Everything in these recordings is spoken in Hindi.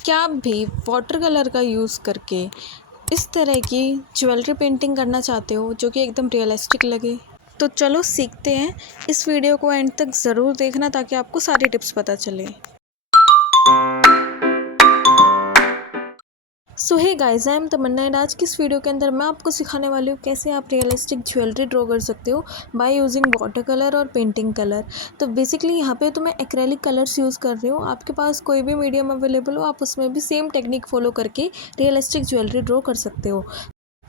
क्या आप भी वाटर कलर का यूज़ करके इस तरह की ज्वेलरी पेंटिंग करना चाहते हो जो कि एकदम रियलिस्टिक लगे? तो चलो सीखते हैं। इस वीडियो को एंड तक ज़रूर देखना ताकि आपको सारी टिप्स पता चले। So hey guys, I am Tamanna and आज की इस वीडियो के अंदर मैं आपको सिखाने वाली हूँ कैसे आप रियलिस्टिक ज्वेलरी ड्रॉ कर सकते हो बाय यूजिंग वाटर कलर और पेंटिंग कलर। तो बेसिकली यहाँ पे तो मैं एक्रेलिक कलर्स यूज़ कर रही हूँ। आपके पास कोई भी मीडियम अवेलेबल हो, आप उसमें भी सेम टेक्निक फॉलो करके रियलिस्टिक ज्वेलरी ड्रॉ कर सकते हो।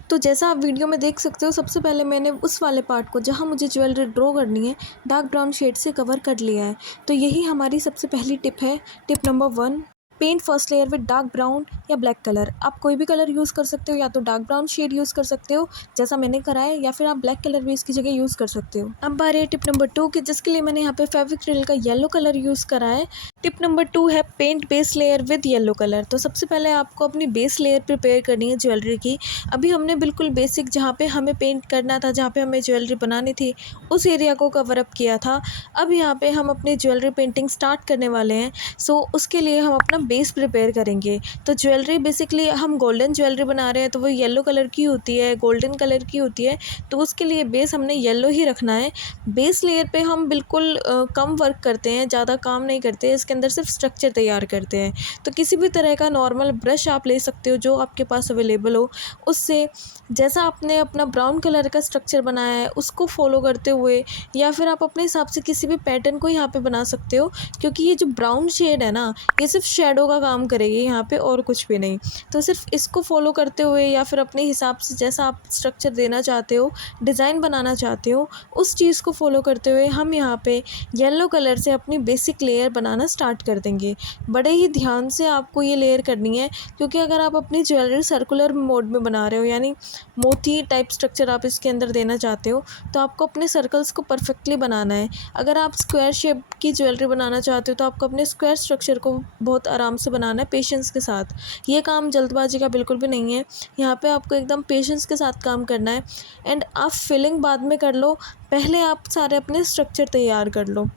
तो जैसा आप वीडियो में देख सकते हो, सबसे पहले मैंने उस वाले पार्ट को जहाँ मुझे ज्वेलरी ड्रॉ करनी है डार्क ब्राउन शेड से कवर कर लिया है। तो यही हमारी सबसे पहली टिप है। Tip number 1, paint first layer with dark brown या ब्लैक कलर। आप कोई भी कलर यूज़ कर सकते हो, या तो डार्क ब्राउन शेड यूज़ कर सकते हो जैसा मैंने करा है, या फिर आप ब्लैक कलर भी इसकी जगह यूज़ कर सकते हो। अब बारी है टिप नंबर 2 की, जिसके लिए मैंने यहाँ पे फेविक्रिल का येलो कलर यूज़ करा है। टिप नंबर 2 है paint base layer with yellow colour. तो सबसे पहले आपको अपनी बेस लेयर प्रिपेयर करनी है ज्वेलरी की। अभी हमने बिल्कुल बेसिक जहाँ पे हमें पेंट करना था, जहाँ पे हमें ज्वेलरी बनानी थी, उस एरिया को कवर अप किया था। अब यहाँ पे हम अपनी ज्वेलरी पेंटिंग स्टार्ट करने वाले हैं। सो उसके लिए हम अपना बेस प्रिपेयर करेंगे। तो ज्वेलरी बेसिकली हम गोल्डन ज्वेलरी बना रहे हैं, तो वो येलो कलर की होती है, गोल्डन कलर की होती है। तो उसके लिए बेस हमने येलो ही रखना है। बेस लेयर पे हम बिल्कुल कम वर्क करते हैं, ज़्यादा काम नहीं करते, इसके अंदर सिर्फ स्ट्रक्चर तैयार करते हैं। तो किसी भी तरह का नॉर्मल ब्रश आप ले सकते हो जो आपके पास अवेलेबल हो। उससे जैसा आपने अपना ब्राउन कलर का स्ट्रक्चर बनाया है उसको फॉलो करते हुए, या फिर आप अपने हिसाब से किसी भी पैटर्न को यहाँ पे बना सकते हो, क्योंकि ये जो ब्राउन शेड है ना, ये सिर्फ शेडो का काम करेगी यहाँ पे और कुछ भी नहीं। तो सिर्फ इसको फॉलो करते हुए, या फिर अपने हिसाब से जैसा आप स्ट्रक्चर देना चाहते हो, डिज़ाइन बनाना चाहते हो, उस चीज़ को फॉलो करते हुए हम यहाँ पे येलो कलर से अपनी बेसिक लेयर बनाना स्टार्ट कर देंगे। बड़े ही ध्यान से आपको ये लेयर करनी है, क्योंकि अगर आप अपनी ज्वेलरी सर्कुलर मोड में बना रहे हो, यानी मोती टाइप स्ट्रक्चर आप इसके अंदर देना चाहते हो, तो आपको अपने सर्कल्स को परफेक्टली बनाना है। अगर आप स्क्वायर शेप की ज्वेलरी बनाना चाहते हो तो आपको अपने स्क्वायर स्ट्रक्चर को बहुत आराम से बनाना है, पेशेंस के साथ। ये काम जल्दबाजी का बिल्कुल भी नहीं है, यहाँ पे आपको एकदम पेशेंस के साथ काम करना है। एंड आप फिलिंग बाद में कर लो, पहले आप सारे अपने स्ट्रक्चर तैयार कर लो,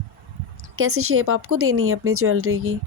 कैसी शेप आपको देनी है अपनी ज्वेलरी की।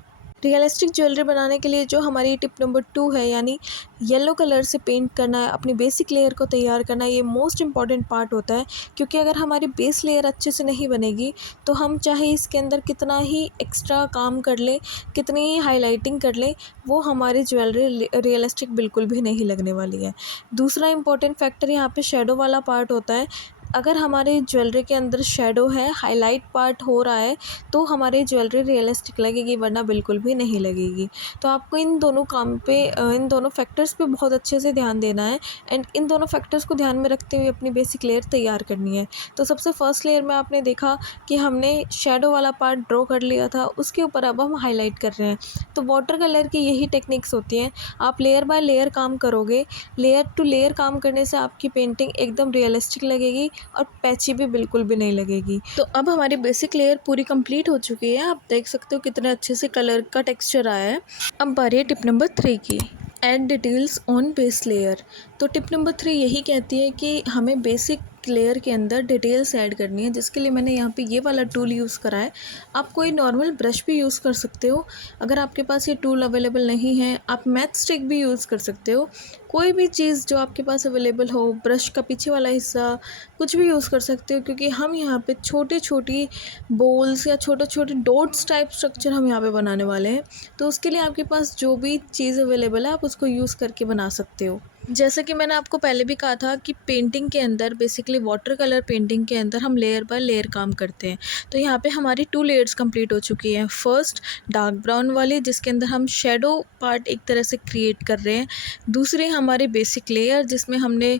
रियलिस्टिक ज्वेलरी बनाने के लिए जो हमारी टिप नंबर 2 है, यानी येलो कलर से पेंट करना है, अपनी बेसिक लेयर को तैयार करना है, ये मोस्ट इम्पॉर्टेंट पार्ट होता है। क्योंकि अगर हमारी बेस लेयर अच्छे से नहीं बनेगी तो हम चाहे इसके अंदर कितना ही एक्स्ट्रा काम कर लें, कितनी ही हाईलाइटिंग कर लें, वो हमारी ज्वेलरी रियलिस्टिक बिल्कुल भी नहीं लगने वाली है। दूसरा इम्पॉर्टेंट फैक्टर यहाँ पे शेडो वाला पार्ट होता है। अगर हमारे ज्वेलरी के अंदर शेडो है, हाईलाइट पार्ट हो रहा है, तो हमारी ज्वेलरी रियलिस्टिक लगेगी, वरना बिल्कुल भी नहीं लगेगी। तो आपको इन दोनों काम पे इन दोनों फैक्टर्स पे बहुत अच्छे से ध्यान देना है। एंड इन दोनों फैक्टर्स को ध्यान में रखते हुए अपनी बेसिक लेयर तैयार करनी है। तो सबसे फर्स्ट लेयर में आपने देखा कि हमने शेडो वाला पार्ट ड्रॉ कर लिया था, उसके ऊपर अब हम हाईलाइट कर रहे हैं। तो वाटर कलर की यही टेक्निक्स होती हैं। आप लेयर बाय लेयर काम करोगे, लेयर टू लेयर काम करने से आपकी पेंटिंग एकदम रियलिस्टिक लगेगी और पैची भी बिल्कुल भी नहीं लगेगी। तो अब हमारी बेसिक लेयर पूरी कंप्लीट हो चुकी है। आप देख सकते हो कितने अच्छे से कलर का टेक्सचर आया है। अब बारी है टिप नंबर 3 की, add details on base layer. तो टिप नंबर 3 यही कहती है कि हमें बेसिक लेयर के अंदर डिटेल्स ऐड करनी है, जिसके लिए मैंने यहाँ पे ये वाला टूल यूज़ करा है। आप कोई नॉर्मल ब्रश भी यूज़ कर सकते हो। अगर आपके पास ये टूल अवेलेबल नहीं है, आप मैथ स्टिक भी यूज़ कर सकते हो। कोई भी चीज़ जो आपके पास अवेलेबल हो, ब्रश का पीछे वाला हिस्सा, कुछ भी यूज़ कर सकते हो, क्योंकि हम यहाँ पे छोटी छोटी बोल्स या छोटे छोटे डॉट्स टाइप स्ट्रक्चर हम यहाँ पे बनाने वाले हैं। तो उसके लिए आपके पास जो भी चीज़ अवेलेबल है आप उसको यूज़ करके बना सकते हो। जैसा कि मैंने आपको पहले भी कहा था कि पेंटिंग के अंदर, बेसिकली वाटर कलर पेंटिंग के अंदर हम लेयर बाय लेयर काम करते हैं। तो यहाँ पे हमारी 2 लेयर्स कंप्लीट हो चुकी हैं। फर्स्ट डार्क ब्राउन वाली, जिसके अंदर हम शेडो पार्ट एक तरह से क्रिएट कर रहे हैं। दूसरी हमारी बेसिक लेयर, जिसमें हमने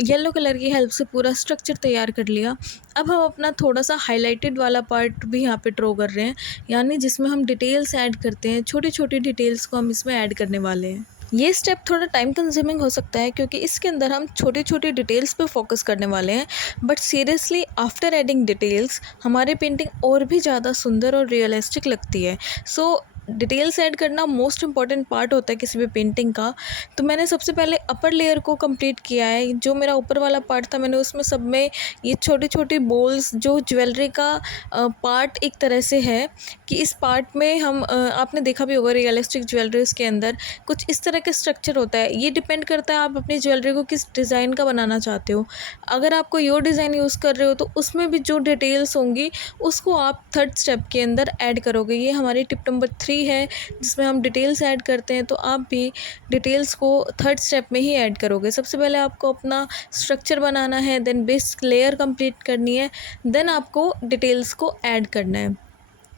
येलो कलर की हेल्प से पूरा स्ट्रक्चर तैयार कर लिया। अब हम अपना थोड़ा सा हाईलाइटेड वाला पार्ट भी यहाँ पे ड्रॉ कर रहे हैं, यानी जिसमें हम डिटेल्स ऐड करते हैं, छोटी छोटी डिटेल्स को हम इसमें ऐड करने वाले हैं। ये स्टेप थोड़ा टाइम कंज्यूमिंग हो सकता है, क्योंकि इसके अंदर हम छोटी छोटी डिटेल्स पे फोकस करने वाले हैं। But seriously after adding details हमारी पेंटिंग और भी ज़्यादा सुंदर और रियलिस्टिक लगती है। सो डिटेल्स ऐड करना मोस्ट इम्पॉर्टेंट पार्ट होता है किसी भी पेंटिंग का। तो मैंने सबसे पहले अपर लेयर को कंप्लीट किया है। जो मेरा ऊपर वाला पार्ट था मैंने उसमें सब में ये छोटी छोटी बॉल्स जो ज्वेलरी का पार्ट एक तरह से है कि इस पार्ट में हम आपने देखा भी होगा रियलिस्टिक ज्वेलरीज के अंदर कुछ इस तरह का स्ट्रक्चर होता है। ये डिपेंड करता है आप अपनी ज्वेलरी को किस डिज़ाइन का बनाना चाहते हो। अगर आप कोई और डिज़ाइन यूज़ कर रहे हो तो उसमें भी जो डिटेल्स होंगी उसको आप थर्ड स्टेप के अंदर ऐड करोगे। ये हमारी टिप नंबर 3 है जिसमें हम डिटेल्स ऐड करते हैं। तो आप भी डिटेल्स को थर्ड स्टेप में ही ऐड करोगे। सबसे पहले आपको अपना स्ट्रक्चर बनाना है, देन बेस लेयर कंप्लीट करनी है, देन आपको डिटेल्स को ऐड करना है।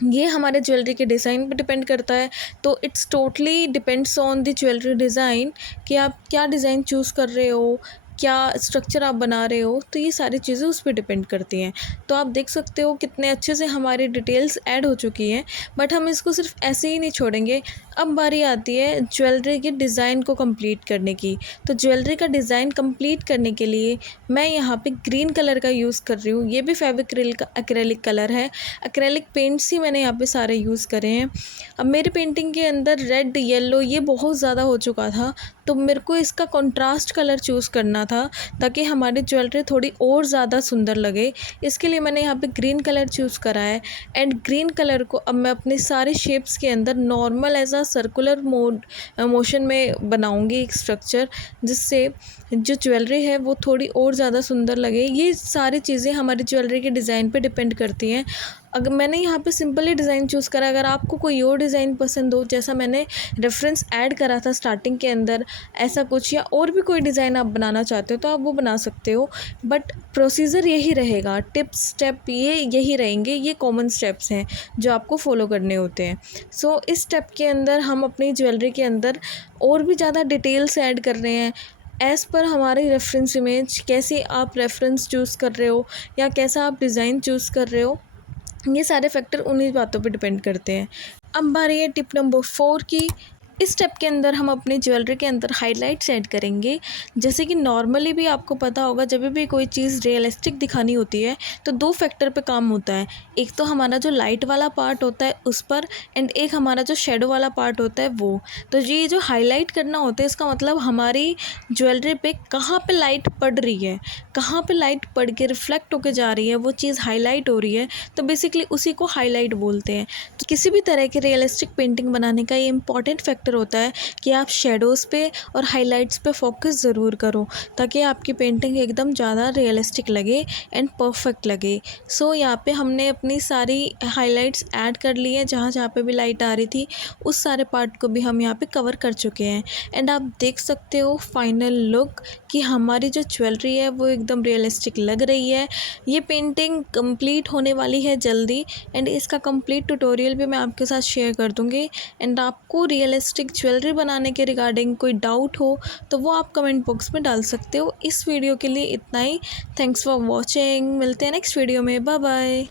ये हमारे ज्वेलरी के डिज़ाइन पे डिपेंड करता है। तो it's totally depends on the jewellery design कि आप क्या डिज़ाइन चूज़ कर रहे हो, क्या स्ट्रक्चर आप बना रहे हो। तो ये सारी चीज़ें उस पर डिपेंड करती हैं। तो आप देख सकते हो कितने अच्छे से हमारी डिटेल्स ऐड हो चुकी हैं। बट हम इसको सिर्फ ऐसे ही नहीं छोड़ेंगे। अब बारी आती है ज्वेलरी के डिज़ाइन को कंप्लीट करने की। तो ज्वेलरी का डिज़ाइन कंप्लीट करने के लिए मैं यहाँ पे ग्रीन कलर का यूज़ कर रही हूँ। ये भी फेविक्रिल का एक्रेलिक कलर है। एक्रेलिक पेंट्स ही मैंने यहाँ पे सारे यूज़ करे हैं। अब मेरी पेंटिंग के अंदर रेड येलो ये बहुत ज़्यादा हो चुका था, तो मेरे को इसका कंट्रास्ट कलर चूज़ करना था ताकि हमारी ज्वेलरी थोड़ी और ज़्यादा सुंदर लगे। इसके लिए मैंने यहाँ पे ग्रीन कलर चूज़ करा है। एंड ग्रीन कलर को अब मैं अपने सारे शेप्स के अंदर नॉर्मल एज आ सर्कुलर मोशन में बनाऊंगी एक स्ट्रक्चर, जिससे जो ज्वेलरी है वो थोड़ी और ज़्यादा सुंदर लगे। ये सारी चीज़ें हमारी ज्वेलरी के डिज़ाइन पे डिपेंड करती हैं। अगर मैंने यहाँ पे सिंपल ही डिज़ाइन चूज़ करा, अगर आपको कोई और डिज़ाइन पसंद हो, जैसा मैंने रेफरेंस ऐड करा था स्टार्टिंग के अंदर, ऐसा कुछ या और भी कोई डिज़ाइन आप बनाना चाहते हो तो आप वो बना सकते हो। बट प्रोसीजर यही रहेगा, टिप्स स्टेप ये यही रहेंगे, ये कॉमन स्टेप्स हैं जो आपको फॉलो करने होते हैं। सो इस स्टेप के अंदर हम अपनी ज्वेलरी के अंदर और भी ज़्यादा डिटेल्स ऐड कर रहे हैं एज़ पर हमारी रेफरेंस इमेज। कैसे आप रेफरेंस चूज़ कर रहे हो या कैसा आप डिज़ाइन चूज़ कर रहे हो, ये सारे फैक्टर उन्हीं बातों पे डिपेंड करते हैं। अब बारी है टिप नंबर 4 की। इस स्टेप के अंदर हम अपनी ज्वेलरी के अंदर हाइलाइट्स ऐड करेंगे। जैसे कि नॉर्मली भी आपको पता होगा जब भी कोई चीज़ रियलिस्टिक दिखानी होती है तो 2 फैक्टर पे काम होता है। एक तो हमारा जो लाइट वाला पार्ट होता है उस पर, एंड एक हमारा जो शेडो वाला पार्ट होता है वो। तो ये जो हाईलाइट करना होता है इसका मतलब हमारी ज्वेलरी पे कहाँ पे लाइट पड़ रही है, कहाँ पे लाइट पड़ के रिफ्लेक्ट होके जा रही है, वो चीज़ हाईलाइट हो रही है, तो बेसिकली उसी को हाईलाइट बोलते हैं। तो किसी भी तरह की रियलिस्टिक पेंटिंग बनाने का ये इंपॉर्टेंट फैक्टर होता है कि आप शेडोज़ पे और हाइलाइट्स पे फोकस ज़रूर करो ताकि आपकी पेंटिंग एकदम ज़्यादा रियलिस्टिक लगे एंड परफेक्ट लगे। सो यहाँ पे हमने अपनी सारी हाइलाइट्स ऐड कर ली है। जहाँ जहाँ पे भी लाइट आ रही थी उस सारे पार्ट को भी हम यहाँ पे कवर कर चुके हैं। एंड आप देख सकते हो फाइनल लुक कि हमारी जो ज्वेलरी है वो एकदम रियलिस्टिक लग रही है। ये पेंटिंग कंप्लीट होने वाली है जल्दी, एंड इसका कंप्लीट ट्यूटोरियल भी मैं आपके साथ शेयर कर दूँगी। एंड आपको रियलिस्टिक ज्वेलरी बनाने के रिगार्डिंग कोई डाउट हो तो वो आप कमेंट बॉक्स में डाल सकते हो। इस वीडियो के लिए इतना ही। Thanks for watching. मिलते हैं नेक्स्ट वीडियो में। Bye bye.